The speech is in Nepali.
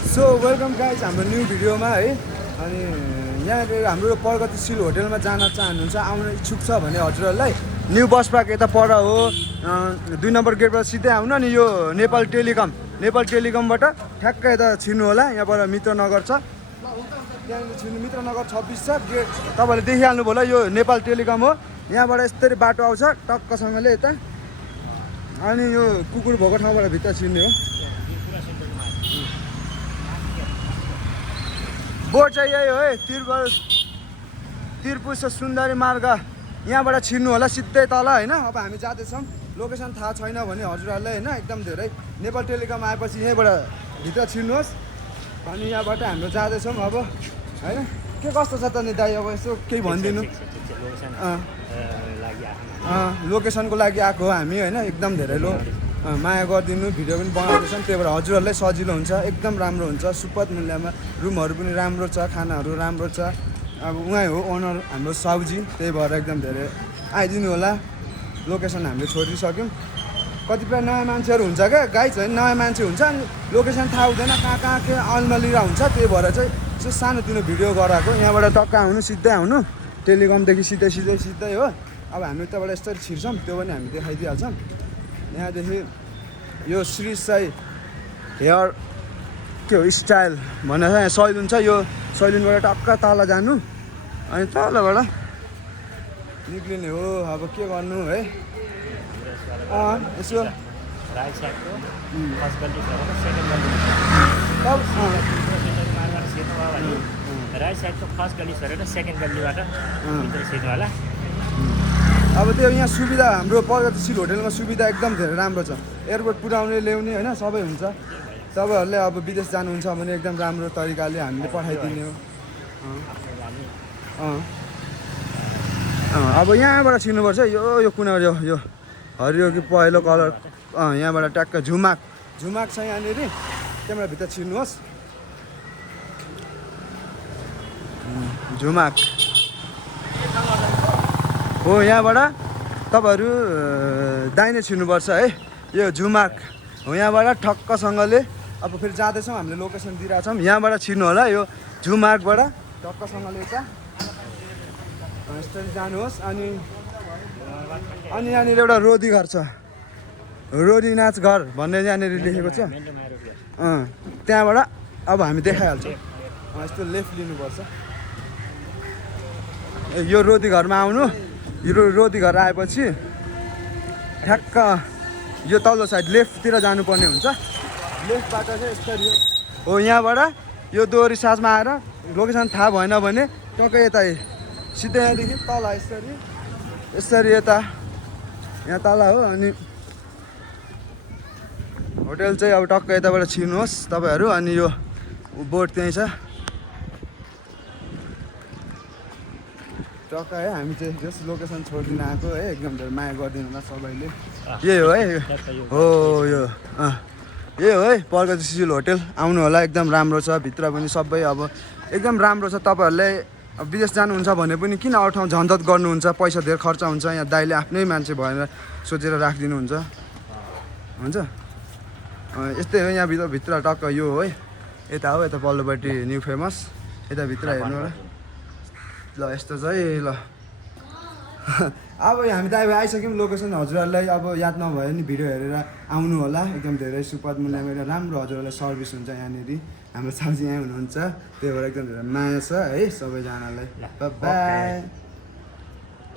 सो वेलकम गाइज हाम्रो न्यू भिडियोमा है। अनि यहाँ हाम्रो प्रगतिशील होटेलमा जान चाहनुहुन्छ, आउन इच्छुक छ भने हजुरहरूलाई न्यू बस पार्क यता पर हो, 2 नम्बर गेटबाट सिधै आउनु। अनि यो नेपाल टेलिकमबाट ठ्याक्क यता छिर्नु होला। यहाँबाट मित्रनगर छ, त्यहाँनिर छिर्नु, मित्रनगर 26 छ गेट। तपाईँले देखिहाल्नु भयो होला, यो नेपाल टेलिकम हो। यहाँबाट यस्तरी बाटो आउँछ टक्कसँगले यता। अनि यो कुकुर भएको ठाउँबाट भित्र छिर्ने हो। बोर्ड चाहिँ यही हो है, त्रिपुर सुन्दरी मार्ग। यहाँबाट छिर्नु होला सिधै तल होइन। अब हामी जाँदैछौँ, लोकेसन थाहा छैन भने हजुरहरूलाई होइन एकदम धेरै नेपाल टेलिकम आएपछि यहीँबाट भित्र छिर्नुहोस्। अनि यहाँबाट हाम्रो जाँदैछौँ अब होइन। के कस्तो छ त नि दाइ, अब यसो केही भनिदिनु। लोकेसनको लागि आएको हो हामी होइन। एकदम धेरै माया गरिदिनु, भिडियो पनि बनाउँदैछौँ, त्यही भएर हजुरहरूलाई सजिलो हुन्छ, एकदम राम्रो हुन्छ। सुपथ मूल्यमा रुमहरू पनि राम्रो छ, खानाहरू राम्रो छ। अब उहाँ हो ओनर हाम्रो साउजी, त्यही भएर एकदम धेरै आइदिनु होला। लोकेसन हामीले छोडिसक्यौँ। कतिपय नयाँ मान्छेहरू हुन्छ क्या गाइज होइन, नयाँ मान्छे हुन्छ अनि लोकेसन थाहा हुँदैन, कहाँ के अल्मलिरा हुन्छ। त्यही भएर चाहिँ यसो सानोतिनो भिडियो गराएको। यहाँबाट टक्क आउनु, सिधै आउनु, टेलिकमदेखि सिधै हो। अब हामी उताबाट यस्तरी छिर्छौँ, त्यो पनि हामी देखाइदिइहाल्छौँ। यहाँदेखि यो श्री साई हेयर के हो स्टाइल भनेर यहाँ सैलुन छ। यो सैलुनबाट टक्क तल जानु, अनि तलबाट निक्लिने हो। अब के गर्नु है, यसो राइट साइडको फर्स्ट गल्ली सरेर सेकेन्ड गल्ली राइट साइडको फर्स्ट गल्ली सरेर सेकेन्ड गल्लीबाट भित्र छिर्नु होला। अब त्यो यहाँ सुविधा हाम्रो प्रगतिशील होटेलमा सुविधा एकदम धेरै राम्रो छ। एयरपोर्ट पुर्याउने ल्याउने होइन सबै हुन्छ। तपाईँहरूले अब विदेश जानुहुन्छ भने एकदम राम्रो तरिकाले हामीले पठाइदिने हो। अब यहाँबाट छिर्नुपर्छ। यो कुनाबाट यो हरियो कि पहेँलो कलर, यहाँबाट ट्याक्क झुमाक छ यहाँनिर, त्यहाँबाट भित्र छिर्नुहोस्। झुमाक हो, यहाँबाट तपाईँहरू दाहिने छिर्नुपर्छ है। यो झुमाक हो, यहाँबाट ठक्कसँगले अब फेरि जाँदैछौँ, हामीले लोकेसन दिइरहेको छौँ। यहाँबाट छिर्नु होला, यो झुमाकबाट टक्कसँगले यता यस्तरी जानुहोस्। अनि यहाँनिर एउटा रोदी घर छ, रोदी नाच घर भन्ने यहाँनिर लेखेको छ। त्यहाँबाट अब हामी देखाइहाल्छौँ। यस्तो लेफ्ट लिनुपर्छ। यो रोदी घरमा आउनु। यो रोदी घर आएपछि ठ्याक्क यो तल्लो साइड लेफ्टतिर जानुपर्ने हुन्छ। लेफ्टबाट चाहिँ यस्तरी हो। यहाँबाट यो दोहोरी साँझमा आएर लोकेसन थाहा भएन भने टक्कै यता सिधै यहाँदेखि तल यसरी यता यहाँ तल हो। अनि होटेल चाहिँ अब टक्क यताबाट छिर्नुहोस् तपाईँहरू। अनि यो बोर्ड त्यहीँ छ टक्क है। हामी चाहिँ जस लोकेसन छोडिदिन आएको है, एकदम धेरै माया गरिदिनु होला सबैले। यही हो है, हो यो यही हो है प्रगतिशील होटेल। आउनु होला, एकदम राम्रो छ, भित्र पनि सबै अब एकदम राम्रो छ। तपाईँहरूले अब विदेश जानुहुन्छ भने पनि किन अरू ठाउँ झन्झट गर्नुहुन्छ, पैसा धेरै खर्च हुन्छ। यहाँ दाइले आफ्नै मान्छे भएर सोचेर राखिदिनुहुन्छ हुन्छ। यस्तै हो यहाँ भित्र टक्क यो हो है। यता हो, यता पल्लोपट्टि न्यू फेमस, यता भित्र हेर्नु होला। ल यस्तो चाहिँ ल अब हामी त अब आइसक्यौँ। लोकेसन हजुरहरूलाई अब याद नभए नि भिडियो हेरेर आउनु होला। एकदम धेरै सुपथ मूल्यमा राम्रो हजुरहरूलाई सर्भिस हुन्छ यहाँनिर। हाम्रो साउजी यहाँ हुनुहुन्छ, त्यही भएर एकदम धेरै माया छ है सबैजनालाई। बाई।